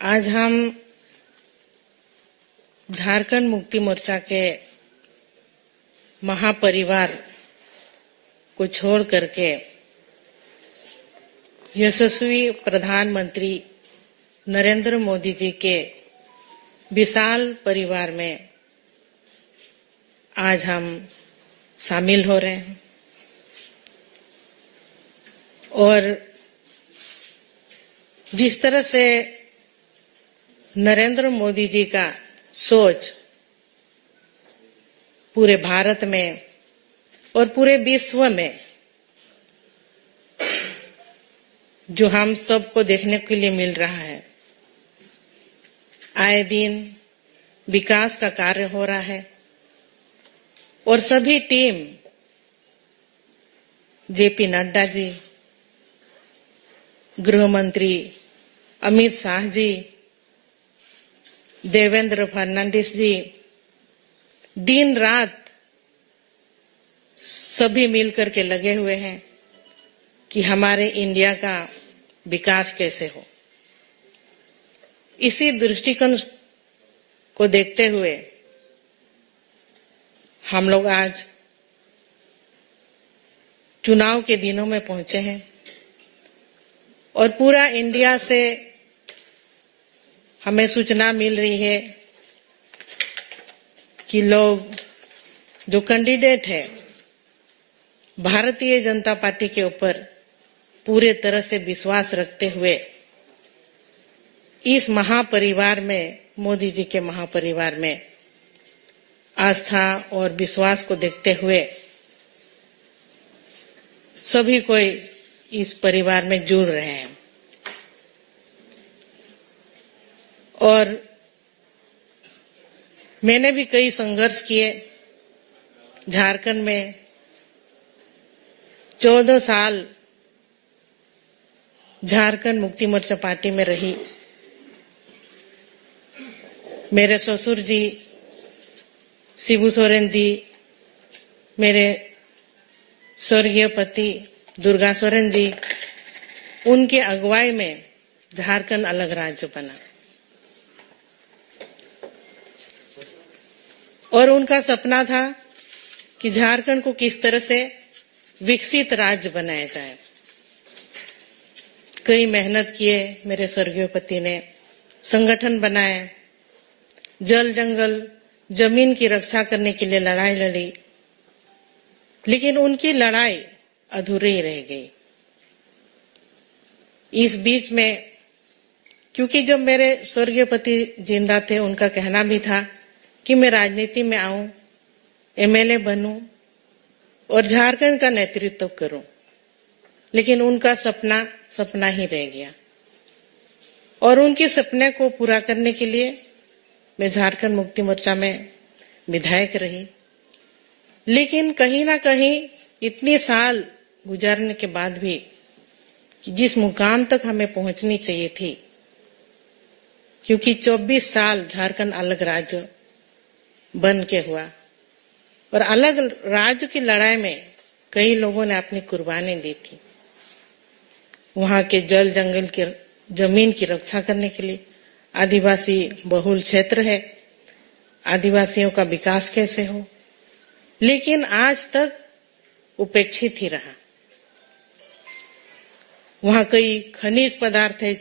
आज हम झारखंड मुक्ति मोर्चा के महापरिवार को छोड़ करके यशस्वी प्रधानमंत्री नरेंद्र मोदी जी के विशाल परिवार में आज हम शामिल हो रहे हैं और जिस तरह से नरेंद्र मोदी जी का सोच पूरे भारत में और पूरे विश्व में जो हम सबको देखने के लिए मिल रहा है, आए दिन विकास का कार्य हो रहा है और सभी टीम जेपी नड्डा जी, गृह मंत्री अमित शाह जी, देवेंद्र फडणवीस जी, दिन रात सभी मिलकर के लगे हुए हैं कि हमारे इंडिया का विकास कैसे हो। इसी दृष्टिकोण को देखते हुए हम लोग आज चुनाव के दिनों में पहुंचे हैं और पूरा इंडिया से हमें सूचना मिल रही है कि लोग जो कैंडिडेट है भारतीय जनता पार्टी के ऊपर पूरे तरह से विश्वास रखते हुए इस महापरिवार में, मोदी जी के महापरिवार में आस्था और विश्वास को देखते हुए सभी कोई इस परिवार में जुड़ रहे हैं। और मैंने भी कई संघर्ष किए। झारखंड में 14 साल झारखंड मुक्ति मोर्चा पार्टी में रही। मेरे ससुर जी शिबू सोरेन जी, मेरे स्वर्गीय पति दुर्गा सोरेन जी, उनके अगुवाई में झारखंड अलग राज्य बना और उनका सपना था कि झारखंड को किस तरह से विकसित राज्य बनाया जाए। कई मेहनत किए मेरे स्वर्गीय पति ने, संगठन बनाए, जल जंगल जमीन की रक्षा करने के लिए लड़ाई लड़ी, लेकिन उनकी लड़ाई अधूरी रह गई। इस बीच में क्योंकि जब मेरे स्वर्गीय पति जिंदा थे, उनका कहना भी था कि मैं राजनीति में आऊं, एमएलए बनूं और झारखंड का नेतृत्व करूं, लेकिन उनका सपना ही रह गया। और उनके सपने को पूरा करने के लिए मैं झारखंड मुक्ति मोर्चा में विधायक रही। लेकिन कहीं ना कहीं इतने साल गुजारने के बाद भी कि जिस मुकाम तक हमें पहुंचनी चाहिए थी, क्योंकि 24 साल झारखंड अलग राज्य बन के हुआ और अलग राज्य की लड़ाई में कई लोगों ने अपनी कुर्बानी दी थी। वहां के जल जंगल की जमीन की रक्षा करने के लिए, आदिवासी बहुल क्षेत्र है, आदिवासियों का विकास कैसे हो, लेकिन आज तक उपेक्षित ही रहा। वहां कई खनिज पदार्थ है,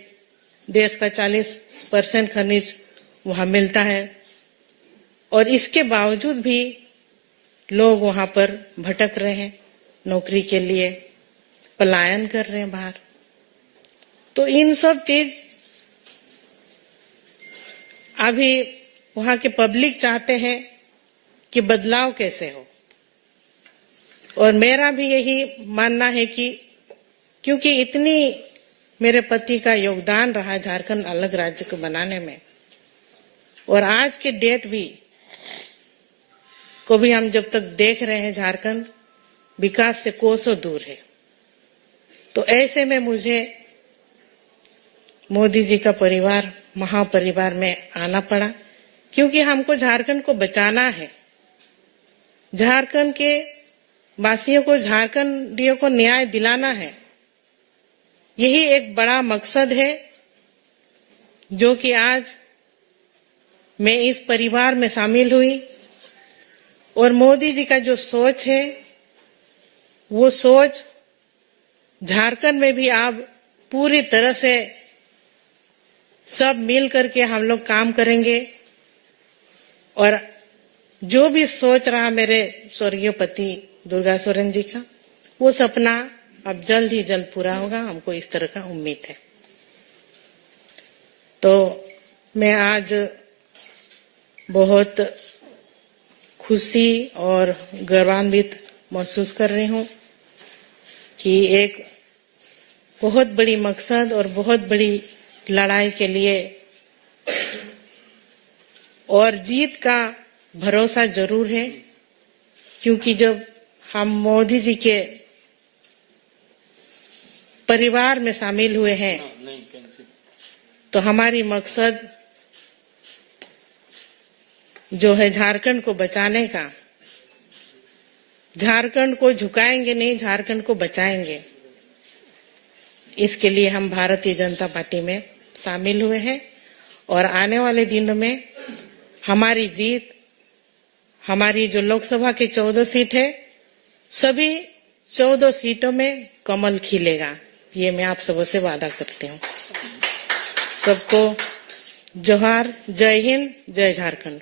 देश का 40% खनिज वहां मिलता है और इसके बावजूद भी लोग वहां पर भटक रहे हैं, नौकरी के लिए पलायन कर रहे हैं बाहर। तो इन सब चीज अभी वहां के पब्लिक चाहते हैं कि बदलाव कैसे हो। और मेरा भी यही मानना है कि क्योंकि इतनी मेरे पति का योगदान रहा झारखंड अलग राज्य को बनाने में, और आज के डेट भी को भी हम जब तक देख रहे हैं झारखंड विकास से कोसों दूर है, तो ऐसे में मुझे मोदी जी का परिवार, महापरिवार में आना पड़ा, क्योंकि हमको झारखंड को बचाना है। झारखंड के वासियों को, झारखंडियों को न्याय दिलाना है। यही एक बड़ा मकसद है जो कि आज मैं इस परिवार में शामिल हुई और मोदी जी का जो सोच है वो सोच झारखंड में भी अब पूरी तरह से सब मिल करके हम लोग काम करेंगे और जो भी सोच रहा मेरे स्वर्गीय पति दुर्गा सोरेन जी का वो सपना अब जल्द ही जल्द पूरा होगा, हमको इस तरह का उम्मीद है। तो मैं आज बहुत खुशी और गौरवान्वित महसूस कर रही हूँ कि एक बहुत बड़ी मकसद और बहुत बड़ी लड़ाई के लिए और जीत का भरोसा जरूर है, क्योंकि जब हम मोदी जी के परिवार में शामिल हुए हैं तो हमारी मकसद जो है झारखंड को बचाने का, झारखंड को झुकाएंगे नहीं, झारखंड को बचाएंगे। इसके लिए हम भारतीय जनता पार्टी में शामिल हुए हैं और आने वाले दिनों में हमारी जीत, हमारी जो लोकसभा के 14 सीट है, सभी 14 सीटों में कमल खिलेगा, ये मैं आप सबों से वादा करती हूँ। सबको जोहार, जय हिंद, जय झारखंड।